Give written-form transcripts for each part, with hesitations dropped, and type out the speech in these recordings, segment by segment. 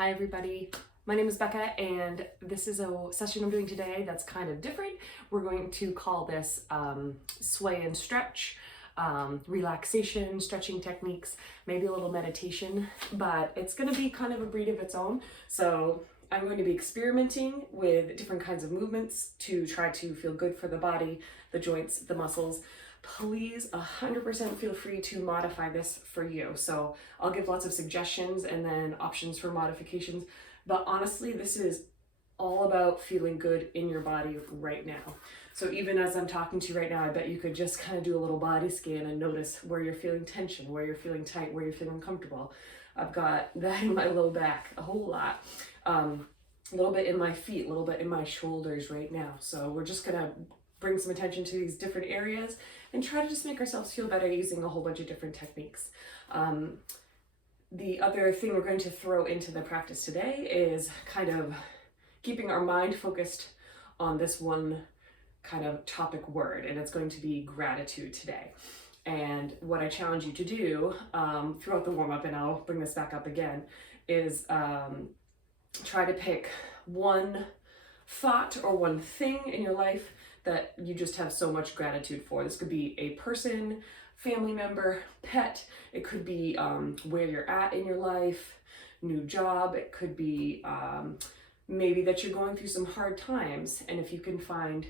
Hi everybody, my name is Becca and this is a session I'm doing today that's kind of different. We're going to call this sway and stretch, relaxation, stretching techniques, maybe a little meditation, but it's going to be kind of a breed of its own. So I'm going to be experimenting with different kinds of movements to try to feel good for the body, the joints, the muscles. Please 100% feel free to modify this for you. So I'll give lots of suggestions and then options for modifications. But honestly, this is all about feeling good in your body right now. So even as I'm talking to you right now, I bet you could just kind of do a little body scan and notice where you're feeling tension, where you're feeling tight, where you're feeling comfortable. I've got that in my low back a whole lot. A little bit in my feet, a little bit in my shoulders right now. So we're just gonna bring some attention to these different areas and try to just make ourselves feel better using a whole bunch of different techniques. The other thing we're going to throw into the practice today is kind of keeping our mind focused on this one kind of topic word, and it's going to be gratitude today. And what I challenge you to do throughout the warm-up, and I'll bring this back up again, is try to pick one thought or one thing in your life that you just have so much gratitude for. This could be a person, family member, pet. It could be where you're at in your life, new job. It could be maybe that you're going through some hard times. And if you can find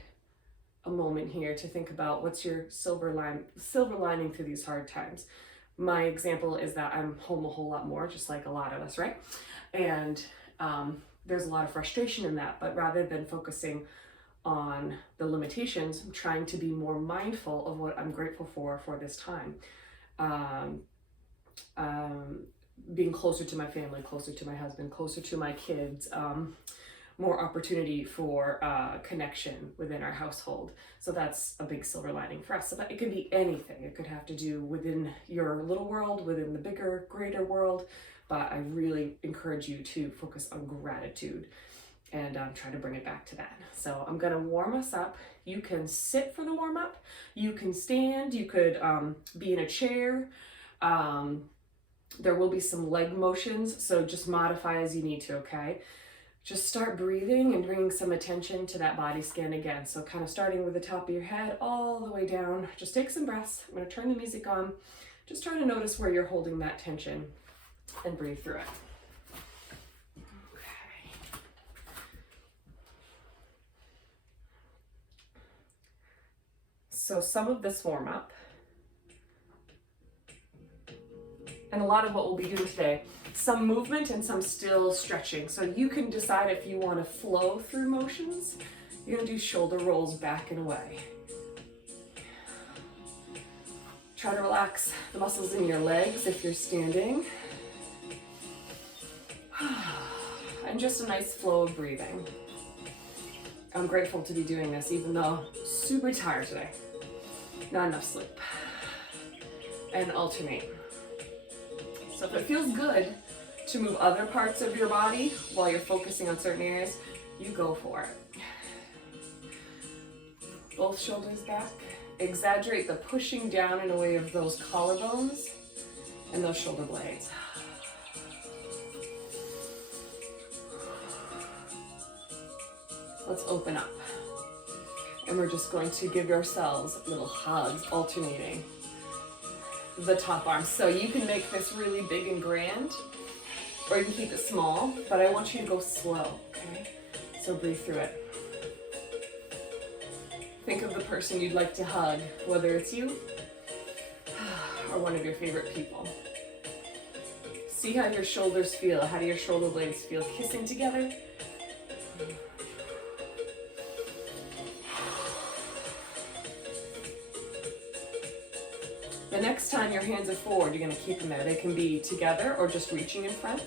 a moment here to think about what's your silver lining through these hard times. My example is that I'm home a whole lot more, just like a lot of us, right? And there's a lot of frustration in that, but rather than focusing on the limitations, I'm trying to be more mindful of what I'm grateful for this time. Being closer to my family, closer to my husband, closer to my kids, more opportunity for connection within our household. So that's a big silver lining for us. So it could be anything. It could have to do within your little world, within the bigger, greater world. But I really encourage you to focus on gratitude and try to bring it back to that. So I'm gonna warm us up. You can sit for the warm up, you can stand, you could be in a chair. There will be some leg motions, so just modify as you need to, okay? Just start breathing and bringing some attention to that body scan again. So kind of starting with the top of your head all the way down. Just take some breaths. I'm gonna turn the music on. Just try to notice where you're holding that tension and breathe through it. So some of this warm up, and a lot of what we'll be doing today, some movement and some still stretching. So you can decide if you want to flow through motions. You're gonna do shoulder rolls back and away. Try to relax the muscles in your legs if you're standing. And just a nice flow of breathing. I'm grateful to be doing this even though I'm super tired today. Not enough sleep. And alternate. So if it feels good to move other parts of your body while you're focusing on certain areas, you go for it. Both shoulders back. Exaggerate the pushing down and away of those collarbones and those shoulder blades. Let's open up. And we're just going to give ourselves little hugs, alternating the top arm. So you can make this really big and grand, or you can keep it small, but I want you to go slow, okay? So breathe through it. Think of the person you'd like to hug, whether it's you or one of your favorite people. See how your shoulders feel. How do your shoulder blades feel kissing together? The next time your hands are forward, you're going to keep them there. They can be together or just reaching in front.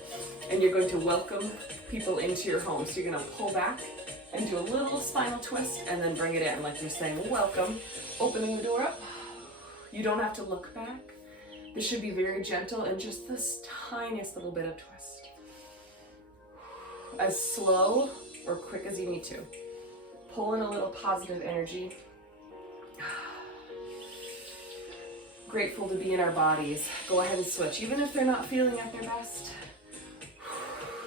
And you're going to welcome people into your home. So you're going to pull back and do a little spinal twist and then bring it in like you're saying welcome. Opening the door up. You don't have to look back. This should be very gentle and just this tiniest little bit of twist. As slow or quick as you need to. Pull in a little positive energy. Grateful to be in our bodies. Go ahead and switch, even if they're not feeling at their best.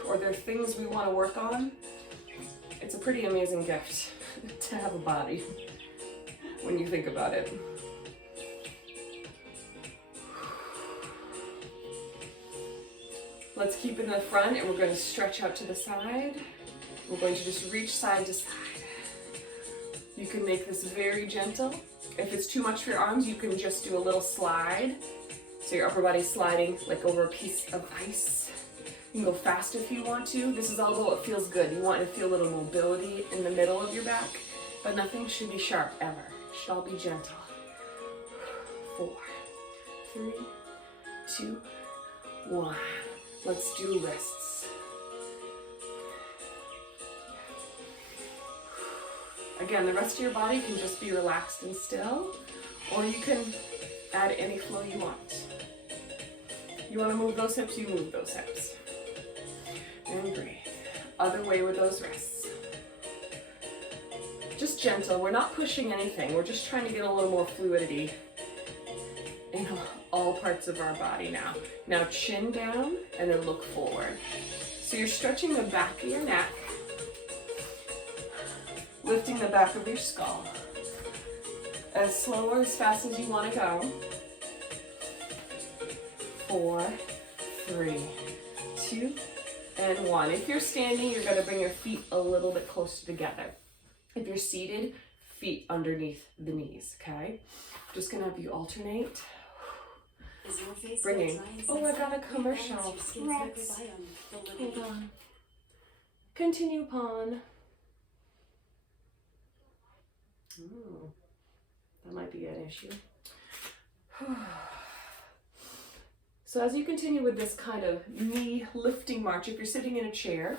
or there are things we want to work on, it's a pretty amazing gift to have a body when you think about it. Let's keep in the front, and we're going to stretch out to the side. We're going to just reach side to side. You can make this very gentle. If it's too much for your arms, you can just do a little slide. So your upper body's sliding like over a piece of ice. You can go fast if you want to. This is all about what feels good. You want to feel a little mobility in the middle of your back, but nothing should be sharp ever. It should all be gentle. 4, 3, 2, 1. Let's do wrists. Again, the rest of your body can just be relaxed and still, or you can add any flow you want. You want to move those hips, you move those hips. And breathe. Other way with those wrists. Just gentle. We're not pushing anything. We're just trying to get a little more fluidity in all parts of our body now. Now chin down and then look forward. So you're stretching the back of your neck, lifting the back of your skull. As slow or as fast as you want to go. 4, 3, 2, and 1. If you're standing, you're going to bring your feet a little bit closer together. If you're seated, feet underneath the knees, okay? Just going to have you alternate. Bringing. Oh, I got a commercial. Rex. Hold on. Continue upon. Ooh, that might be an issue. So as you continue with this kind of knee lifting march, if you're sitting in a chair,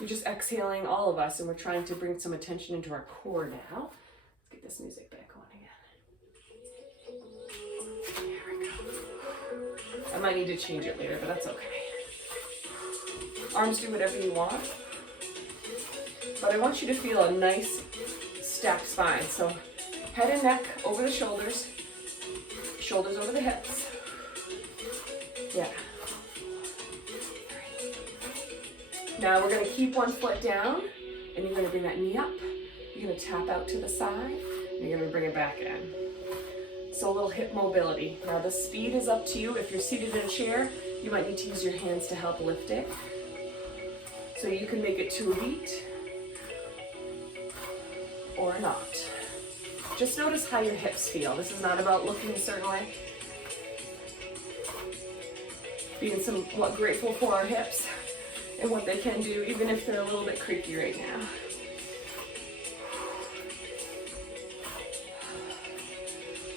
you're just exhaling, all of us, and we're trying to bring some attention into our core now. Let's get this music back on again. There we go. I might need to change it later, but that's okay. Arms do whatever you want. But I want you to feel a nice stacked spine. So head and neck over the shoulders, shoulders over the hips. Yeah. Now we're going to keep one foot down, and you're going to bring that knee up. You're going to tap out to the side, and you're going to bring it back in. So a little hip mobility. Now the speed is up to you. If you're seated in a chair, you might need to use your hands to help lift it. So you can make it to a beat or not. Just notice how your hips feel. This is not about looking a certain way. Being somewhat grateful for our hips and what they can do, even if they're a little bit creaky right now.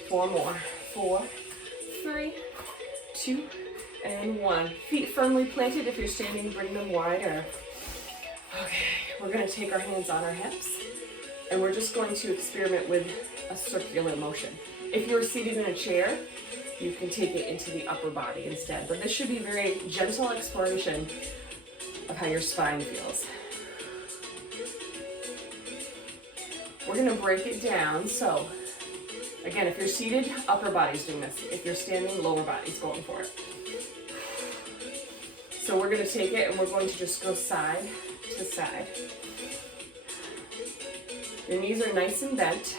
Four more. 4, 3, 2, and 1. Feet firmly planted. If you're standing, bring them wider. Okay, we're going to take our hands on our hips, and we're just going to experiment with a circular motion. If you're seated in a chair, you can take it into the upper body instead. But this should be a very gentle exploration of how your spine feels. We're going to break it down. So, again, if you're seated, upper body's doing this. If you're standing, lower body's going for it. So we're going to take it and we're going to just go side to side. Your knees are nice and bent.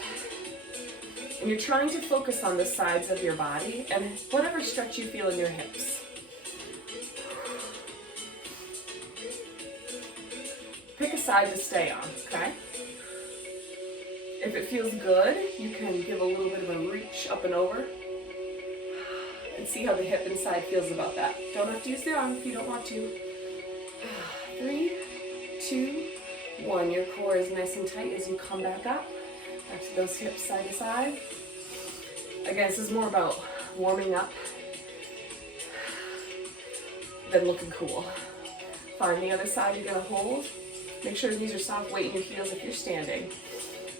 And you're trying to focus on the sides of your body and whatever stretch you feel in your hips. Pick a side to stay on, okay? If it feels good, you can give a little bit of a reach up and over and see how the hip inside feels about that. Don't have to use the arm if you don't want to. 3, 2, 1. Your core is nice and tight as you come back up. Back to those hips side to side. Again, this is more about warming up than looking cool. Find the other side you're going to hold. Make sure these are soft. Weight in your heels if you're standing.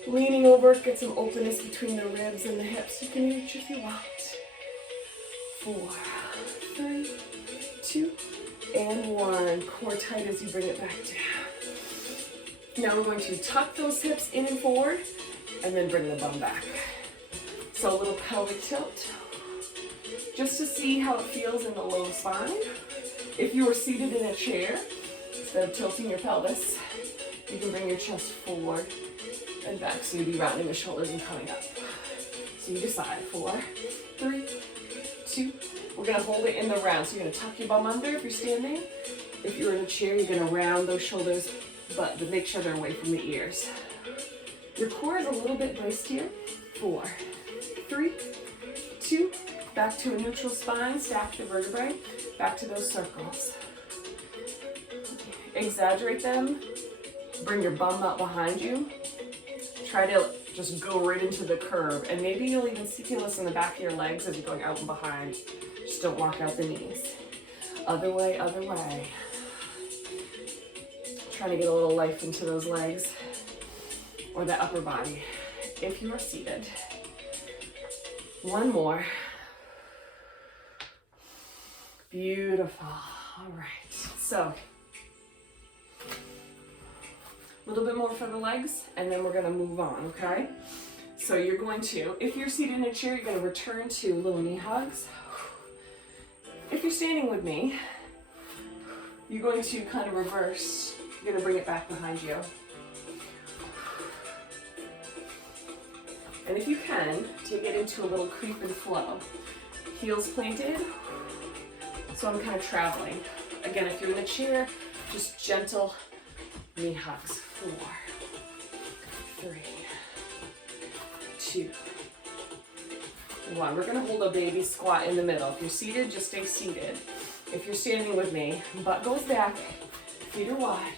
Leaning over, get some openness between the ribs and the hips. You can reach if you want. 4, 3, 2, and 1. Core tight as you bring it back down. Now we're going to tuck those hips in and forward, and then bring the bum back. So a little pelvic tilt. just to see how it feels in the low spine. If you were seated in a chair, instead of tilting your pelvis, you can bring your chest forward and back, so you'll be rounding the shoulders and coming up. So you decide. 4, 3, 2. We're gonna hold it in the round. So you're gonna tuck your bum under if you're standing. If you're in a chair, you're gonna round those shoulders, but make sure they're away from the ears. Your core is a little bit braced here. 4, 3, 2. Back to a neutral spine. Stack the vertebrae. Back to those circles. Exaggerate them. Bring your bum out behind you. Try to just go right into the curve. And maybe you'll even feel this in the back of your legs as you're going out and behind. Just don't walk out the knees. Other way, other way. Trying to get a little life into those legs or the upper body if you are seated. One more. Beautiful. All right. So, a little bit more for the legs, and then we're going to move on, okay? So you're going to, if you're seated in a chair, you're going to return to little knee hugs. If you're standing with me, you're going to kind of reverse. You're going to bring it back behind you. And if you can, take it into a little creep and flow. Heels planted. So I'm kind of traveling. Again, if you're in a chair, just gentle knee hugs. 4, 3, 2, 1. We're gonna hold a baby squat in the middle. If you're seated, just stay seated. If you're standing with me, butt goes back, feet are wide,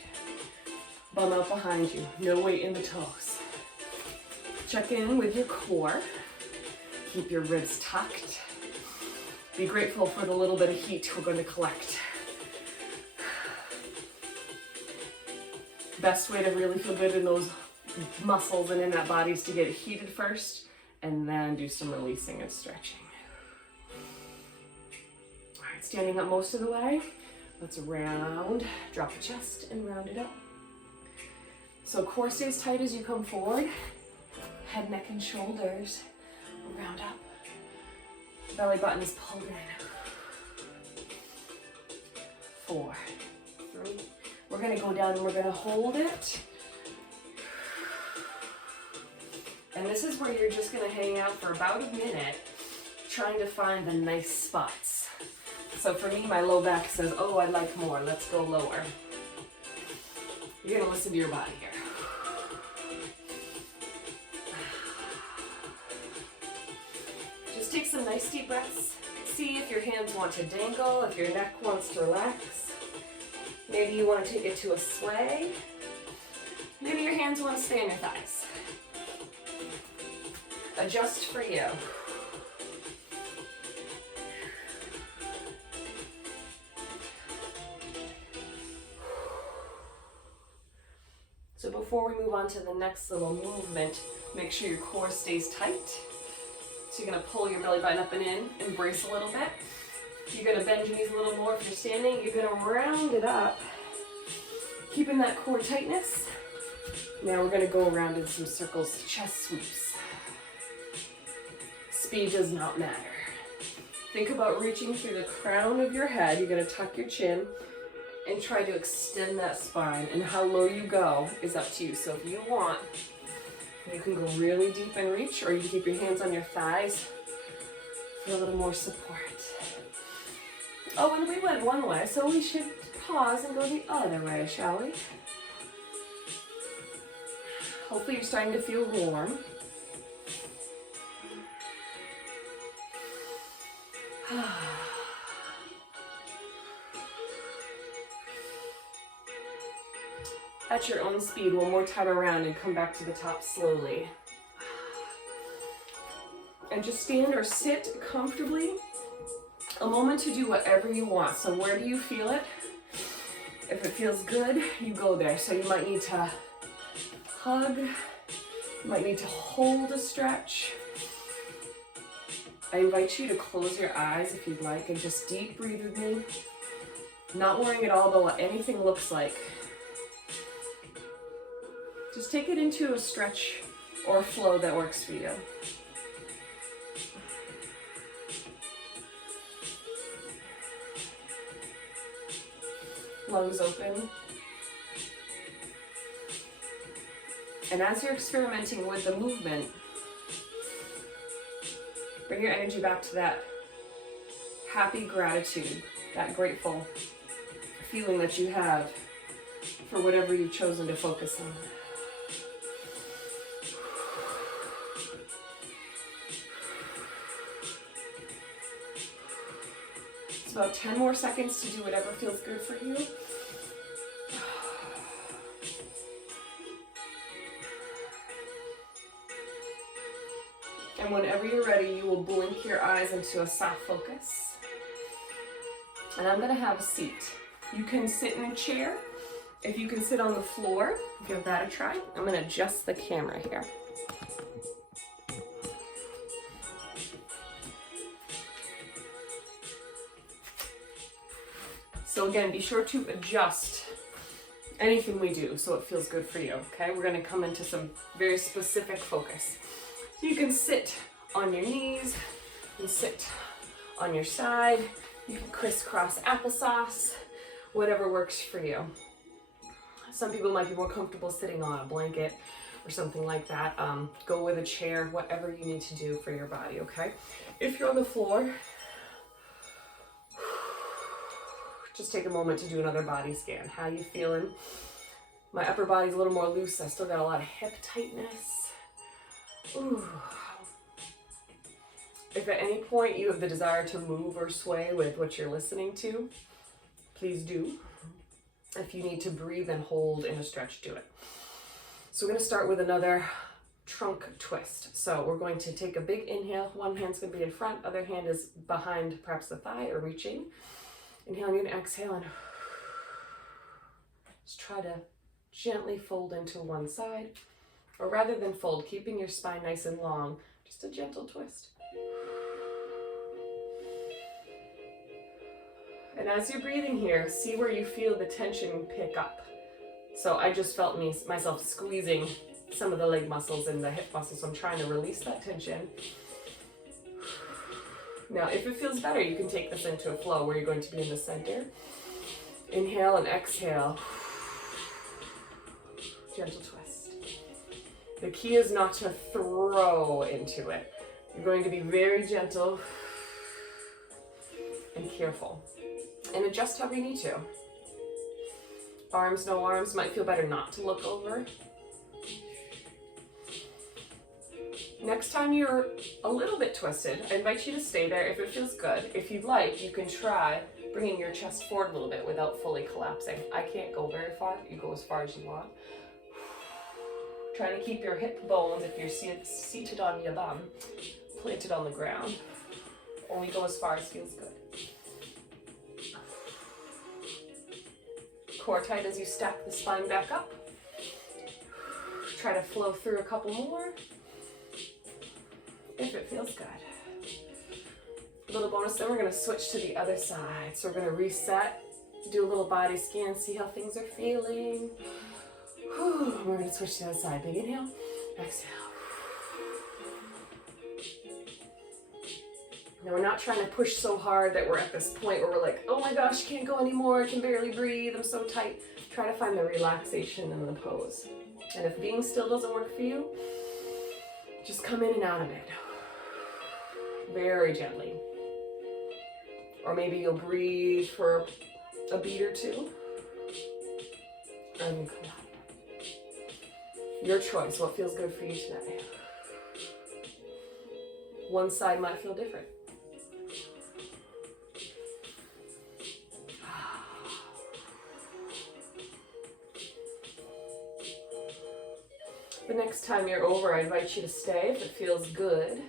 bum out behind you, no weight in the toes. Check in with your core. Keep your ribs tucked. Be grateful for the little bit of heat we're going to collect. Best way to really feel good in those muscles and in that body is to get it heated first and then do some releasing and stretching. All right, standing up most of the way. Let's round, drop the chest and round it up. So core stays tight as you come forward. Head, neck, and shoulders. Round up. Belly button is pulled in. 4, 3. We're going to go down and we're going to hold it. And this is where you're just going to hang out for about a minute, trying to find the nice spots. So for me, my low back says, oh, I'd like more. Let's go lower. You're going to listen to your body here. Take some nice deep breaths. See if your hands want to dangle, if your neck wants to relax. Maybe you want to take it to a sway. Maybe your hands want to stay on your thighs. Adjust for you. So before we move on to the next little movement, make sure your core stays tight. So you're going to pull your belly button up and in, embrace a little bit. You're going to bend your knees a little more if you're standing. You're going to round it up, keeping that core tightness. Now we're going to go around in some circles, chest sweeps. Speed does not matter. Think about reaching through the crown of your head. You're going to tuck your chin and try to extend that spine. And how low you go is up to you. So if you want, you can go really deep and reach, or you can keep your hands on your thighs for a little more support. Oh, and we went one way, so we should pause and go the other way, shall we? Hopefully you're starting to feel warm. At your own speed, one more time around and come back to the top slowly. And just stand or sit comfortably. A moment to do whatever you want. So where do you feel it? If it feels good, you go there. So you might need to hug. You might need to hold a stretch. I invite you to close your eyes if you'd like and just deep breathe with me. Not worrying at all about what anything looks like. Just take it into a stretch or a flow that works for you. lungs open. And as you're experimenting with the movement, bring your energy back to that happy gratitude, that grateful feeling that you have for whatever you've chosen to focus on. It's about 10 more seconds to do whatever feels good for you. And whenever you're ready, you will blink your eyes into a soft focus. And I'm gonna have a seat. You can sit in a chair. If you can sit on the floor, give that a try. I'm gonna adjust the camera here. So again, be sure to adjust anything we do so it feels good for you, okay? We're gonna come into some very specific focus. So you can sit on your knees, you can sit on your side, you can crisscross applesauce, whatever works for you. Some people might be more comfortable sitting on a blanket or something like that. Go with a chair, whatever you need to do for your body, okay? If you're on the floor, just take a moment to do another body scan. How you feeling? My upper body's a little more loose. I still got a lot of hip tightness. Ooh. If at any point you have the desire to move or sway with what you're listening to, please do. If you need to breathe and hold in a stretch, do it. So we're going to start with another trunk twist. So we're going to take a big inhale. One hand's going to be in front, other hand is behind perhaps the thigh or reaching. Inhaling and exhaling. Just try to gently fold into one side, or rather than fold, keeping your spine nice and long, just a gentle twist. And as you're breathing here, see where you feel the tension pick up. So I just felt myself squeezing some of the leg muscles and the hip muscles, so I'm trying to release that tension. Now, if it feels better, you can take this into a flow where you're going to be in the center. Inhale and exhale. Gentle twist. The key is not to throw into it. You're going to be very gentle and careful. And adjust however you need to. Arms, no arms, might feel better not to look over. Next time you're a little bit twisted, I invite you to stay there if it feels good. If you'd like, you can try bringing your chest forward a little bit without fully collapsing. I can't go very far. You go as far as you want. Try to keep your hip bones, if you're seated on your bum, planted on the ground. Only go as far as feels good. Core tight as you stack the spine back up. Try to flow through a couple more. If it feels good. A little bonus, then we're going to switch to the other side. So we're going to reset, do a little body scan, see how things are feeling. Whew. We're going to switch to the other side. Big inhale, exhale. Now we're not trying to push so hard that we're at this point where we're like, oh my gosh, can't go anymore, I can barely breathe, I'm so tight. Try to find the relaxation in the pose. And if being still doesn't work for you, just come in and out of it. Very gently. Or maybe you'll breathe for a beat or two. And come out. Your choice, what feels good for you today. One side might feel different. The next time you're over, I invite you to stay if it feels good.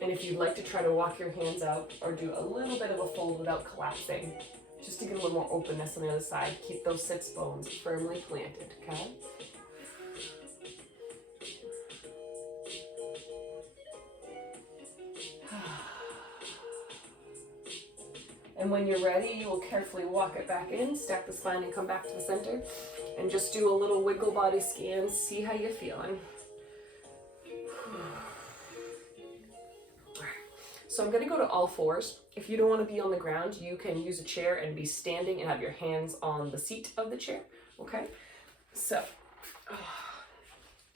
And if you'd like to try to walk your hands out or do a little bit of a fold without collapsing, just to get a little more openness on the other side. Keep those sits bones firmly planted, okay? And when you're ready, you will carefully walk it back in, stack the spine and come back to the center. And just do a little wiggle body scan, see how you're feeling. So I'm gonna go to all fours. If you don't wanna be on the ground, you can use a chair and be standing and have your hands on the seat of the chair, okay? So,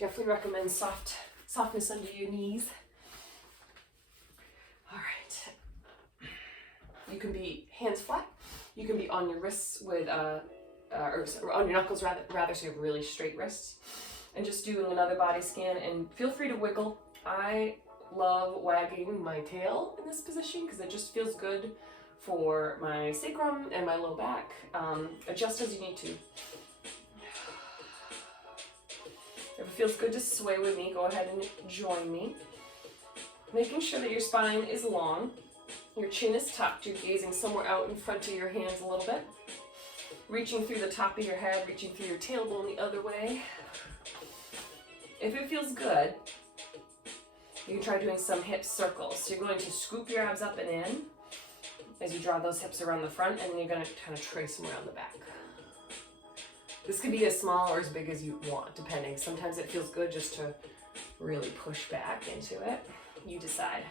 definitely recommend softness under your knees. All right. You can be hands flat. You can be on your wrists with, or on your knuckles rather, so you have really straight wrists. And just doing another body scan, and feel free to wiggle. I love wagging my tail in this position because it just feels good for my sacrum and my low back. Adjust as you need to. If it feels good to sway with me, go ahead and join me. Making sure that your spine is long, your chin is tucked, you're gazing somewhere out in front of your hands a little bit. Reaching through the top of your head, reaching through your tailbone the other way. If it feels good, you can try doing some hip circles. So you're going to scoop your abs up and in as you draw those hips around the front, and then you're going to kind of trace them around the back. This can be as small or as big as you want, depending. Sometimes it feels good just to really push back into it. You decide.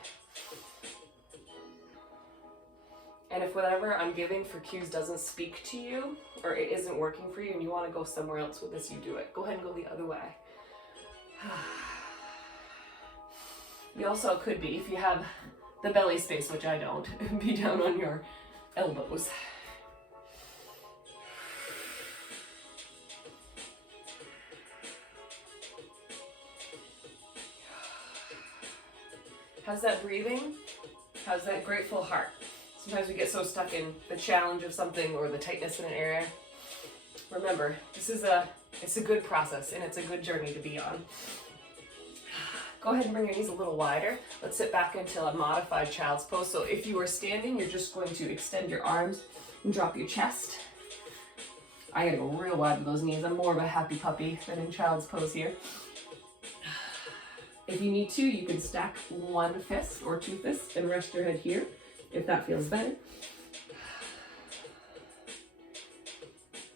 And if whatever I'm giving for cues doesn't speak to you, or it isn't working for you and you want to go somewhere else with this, you do it. Go ahead and go the other way. You also could be, if you have the belly space, which I don't, be down on your elbows. How's that breathing? How's that grateful heart? Sometimes we get so stuck in the challenge of something or the tightness in an area. Remember, it's a good process and it's a good journey to be on. Go ahead and bring your knees a little wider. Let's sit back into a modified child's pose. So if you are standing, you're just going to extend your arms and drop your chest. I gotta go real wide with those knees. I'm more of a happy puppy than in child's pose here. If you need to, you can stack one fist or two fists and rest your head here, if that feels better.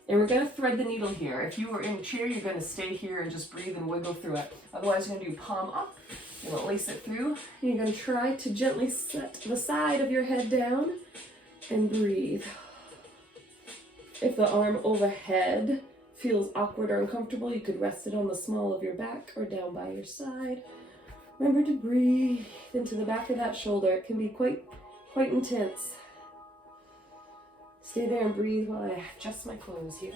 And we're gonna thread the needle here. If you were in a chair, you're gonna stay here and just breathe and wiggle through it. Otherwise, you're gonna do palm up. You're gonna lace it through. You're gonna try to gently set the side of your head down and breathe. If the arm overhead feels awkward or uncomfortable, you could rest it on the small of your back or down by your side. Remember to breathe into the back of that shoulder. It can be quite intense. Stay there and breathe while I adjust my clothes here.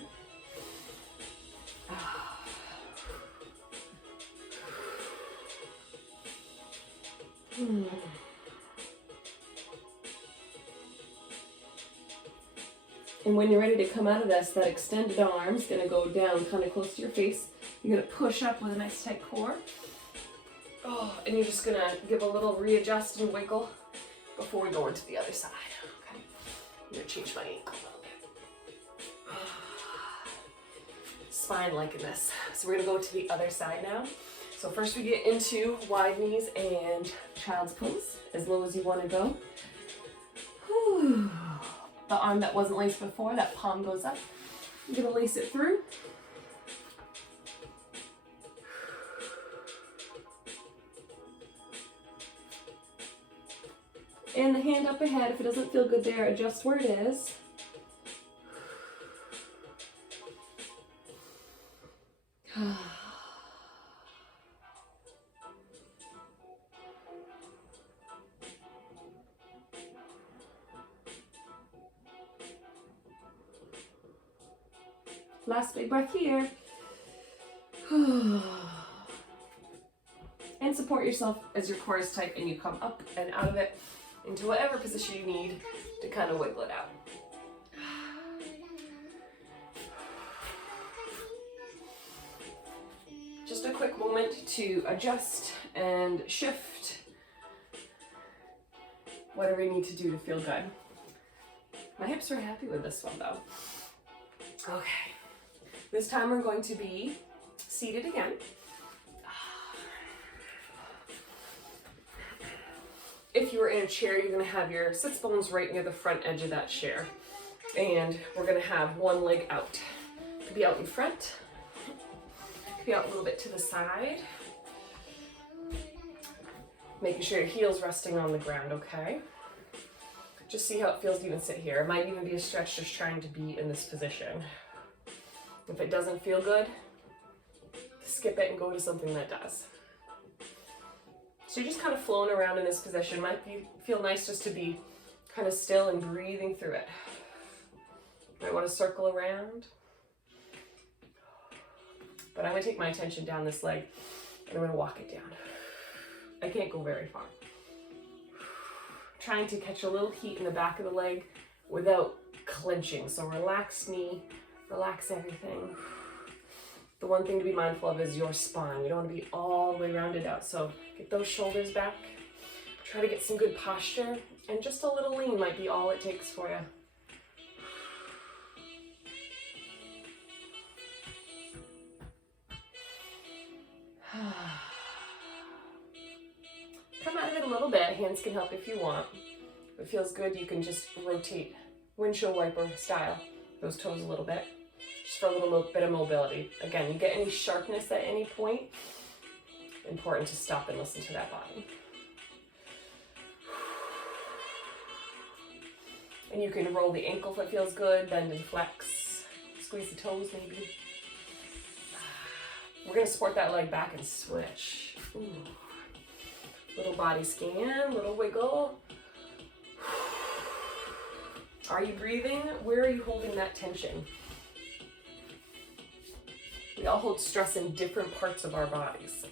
And when you're ready to come out of this, that extended arm is going to go down kind of close to your face. You're going to push up with a nice tight core. And you're just going to give a little readjust and wiggle before we go into the other side. Okay. I'm going to change my ankle a little bit. Spine liking this. So we're going to go to the other side now. So first we get into wide knees and child's pose, as low as you want to go. Whew. The arm that wasn't laced before, that palm goes up. I'm going to lace it through. And the hand up ahead, if it doesn't feel good there, adjust where it is. Last big breath here. And support yourself as your core is tight and you come up and out of it into whatever position you need to kind of wiggle it out. Just a quick moment to adjust and shift whatever you need to do to feel good. My hips are happy with this one though. Okay, this time we're going to be seated again. If you were in a chair, you're going to have your sits bones right near the front edge of that chair. And we're going to have one leg out. It could be out in front. It could be out a little bit to the side. Making sure your heel's resting on the ground, okay? Just see how it feels to even sit here. It might even be a stretch just trying to be in this position. If it doesn't feel good, skip it and go to something that does. So you're just kind of floating around in this position. Might feel nice just to be kind of still and breathing through it. Might want to circle around. But I'm going to take my attention down this leg and I'm going to walk it down. I can't go very far. Trying to catch a little heat in the back of the leg without clenching. So relax knee, relax everything. The one thing to be mindful of is your spine. We don't want to be all the way rounded out. So get those shoulders back. Try to get some good posture. And just a little lean might be all it takes for you. Come out of it a little bit. Hands can help if you want. If it feels good, you can just rotate windshield wiper style those toes a little bit, just for a little bit of mobility. Again, you get any sharpness at any point, important to stop and listen to that body. And you can roll the ankle if it feels good, bend and flex, squeeze the toes maybe. We're going to support that leg back and switch. Ooh. Little body scan, little wiggle. Are you breathing? Where are you holding that tension? We all hold stress in different parts of our bodies.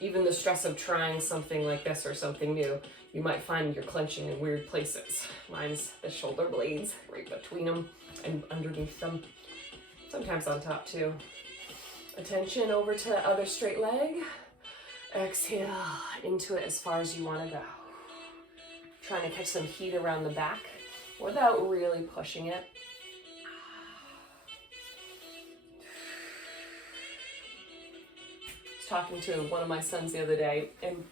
Even the stress of trying something like this or something new, you might find you're clenching in weird places. Mine's the shoulder blades, right between them and underneath them. Sometimes on top too. Attention over to the other straight leg. Exhale into it as far as you want to go. Trying to catch some heat around the back without really pushing it. I was talking to one of my sons the other day, and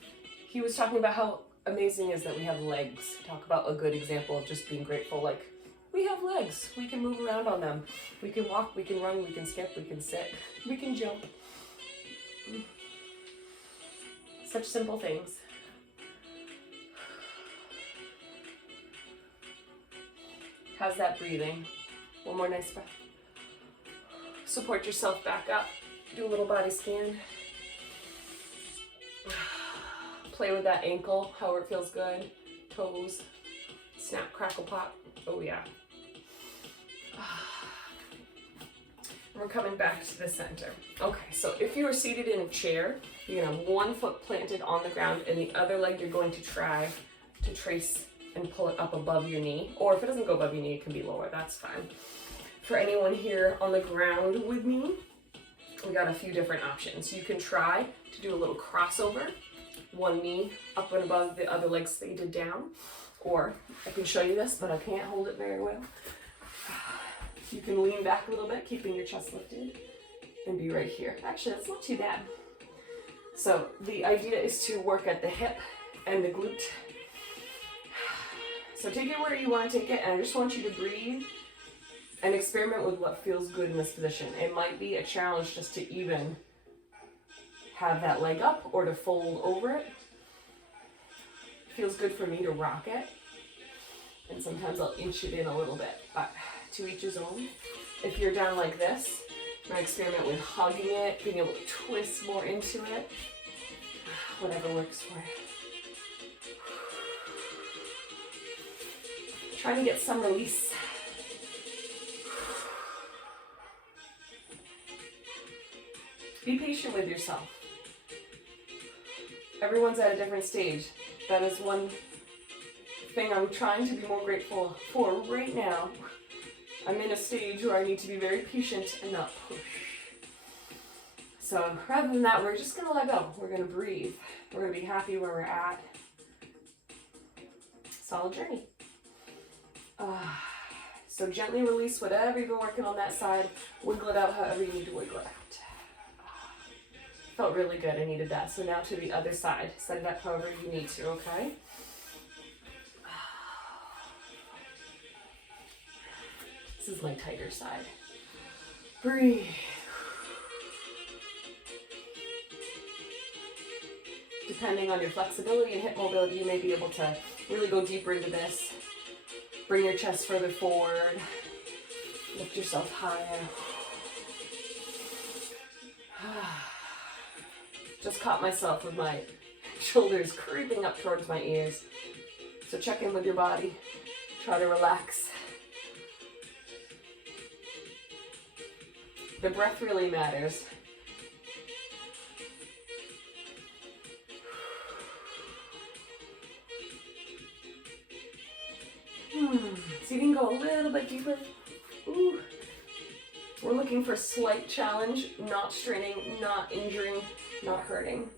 he was talking about how amazing it is that we have legs. Talk about a good example of just being grateful. Like, we have legs. We can move around on them. We can walk, we can run, we can skip, we can sit, we can jump. Such simple things. How's that breathing? One more nice breath. Support yourself back up. Do a little body scan. Play with that ankle, however it feels good. Toes. Snap, crackle, pop. Oh yeah. We're coming back to the center. Okay, so if you are seated in a chair, you're gonna have one foot planted on the ground and the other leg you're going to try to trace and pull it up above your knee. Or if it doesn't go above your knee, it can be lower, that's fine. For anyone here on the ground with me, we got a few different options. You can try to do a little crossover, one knee up and above the other leg slated down. Or I can show you this, but I can't hold it very well. You can lean back a little bit, keeping your chest lifted, and be right here. Actually, that's not too bad. So the idea is to work at the hip and the glute. So take it where you want to take it, and I just want you to breathe and experiment with what feels good in this position. It might be a challenge just to even have that leg up or to fold over it. Feels good for me to rock it, and sometimes I'll inch it in a little bit, but to each his own. If you're down like this, I'm going to experiment with hugging it, being able to twist more into it, whatever works for you. Trying to get some release. Be patient with yourself. Everyone's at a different stage. That is one thing I'm trying to be more grateful for right now. I'm in a stage where I need to be very patient and not push. So rather than that, we're just going to let go. We're going to breathe. We're going to be happy where we're at. Solid journey. So gently release whatever you've been working on that side. Wiggle it out however you need to wiggle it out. Felt really good. I needed that. So now to the other side. Set it up however you need to, okay? This is my tighter side. Breathe. Depending on your flexibility and hip mobility, you may be able to really go deeper into this. Bring your chest further forward. Lift yourself higher. Just caught myself with my shoulders creeping up towards my ears. So check in with your body. Try to relax. The breath really matters. So you can go a little bit deeper. Ooh. We're looking for slight challenge, not straining, not injuring, not hurting.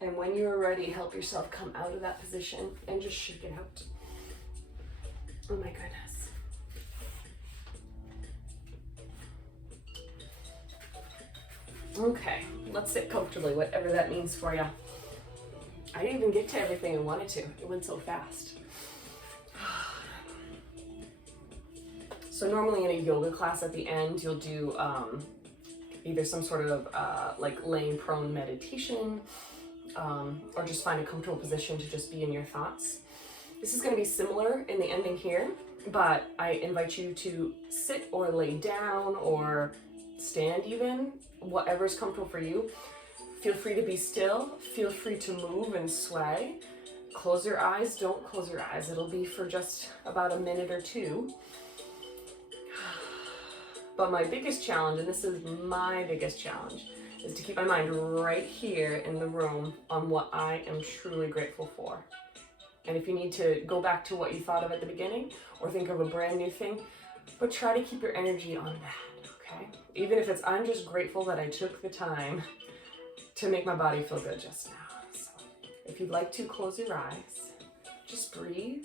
And when you are ready, help yourself come out of that position and just shake it out. Oh my goodness. Okay, let's sit comfortably, whatever that means for you. I didn't even get to everything I wanted to. It went so fast. So normally in a yoga class at the end, you'll do either some sort of like laying prone meditation, or just find a comfortable position to just be in your thoughts. This is going to be similar in the ending here, but I invite you to sit or lay down or stand even, whatever's comfortable for you. Feel free to be still. Feel free to move and sway. Close your eyes. Don't close your eyes. It'll be for just about a minute or two. But my biggest challenge, and this is my biggest challenge, is to keep my mind right here in the room on what I am truly grateful for. And if you need to go back to what you thought of at the beginning or think of a brand new thing, but try to keep your energy on that, okay? Even if it's, I'm just grateful that I took the time to make my body feel good just now. So if you'd like to, close your eyes, just breathe.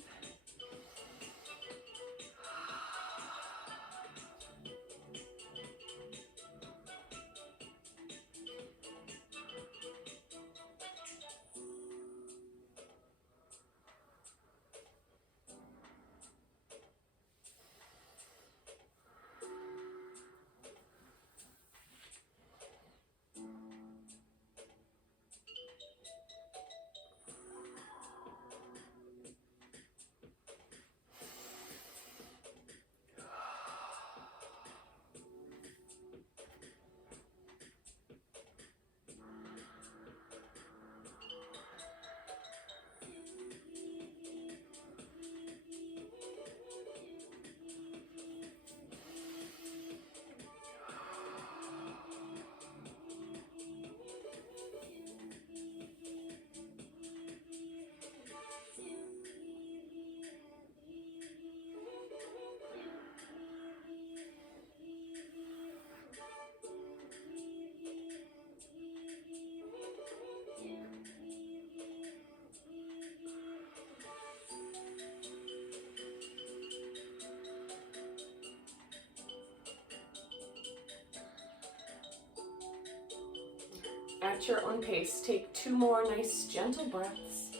At your own pace, take 2 more nice gentle breaths.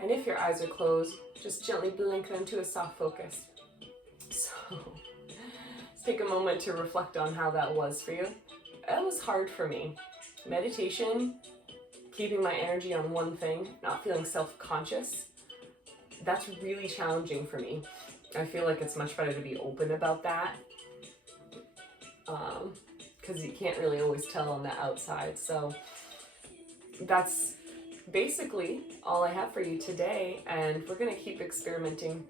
And if your eyes are closed, just gently blink them to a soft focus. So let's take a moment to reflect on how that was for you. That was hard for me. Meditation, keeping my energy on one thing, not feeling self-conscious, that's really challenging for me. I feel like it's much better to be open about that, because you can't really always tell on the outside. So that's basically all I have for you today, and we're going to keep experimenting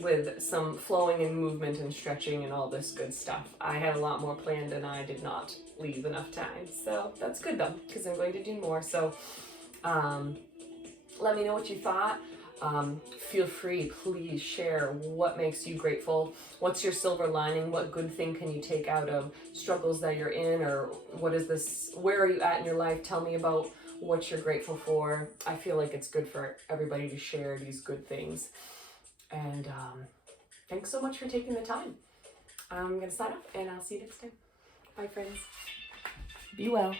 with some flowing and movement and stretching and all this good stuff. I had a lot more planned and I did not leave enough time, so that's good though, because I'm going to do more. So let me know what you thought. Feel free, please share what makes you grateful. What's your silver lining? What good thing can you take out of struggles that you're in, or what is this, where are you at in your life? Tell me about what you're grateful for. I feel like it's good for everybody to share these good things. And thanks so much for taking the time. I'm going to sign off and I'll see you next time. Bye friends. Be well.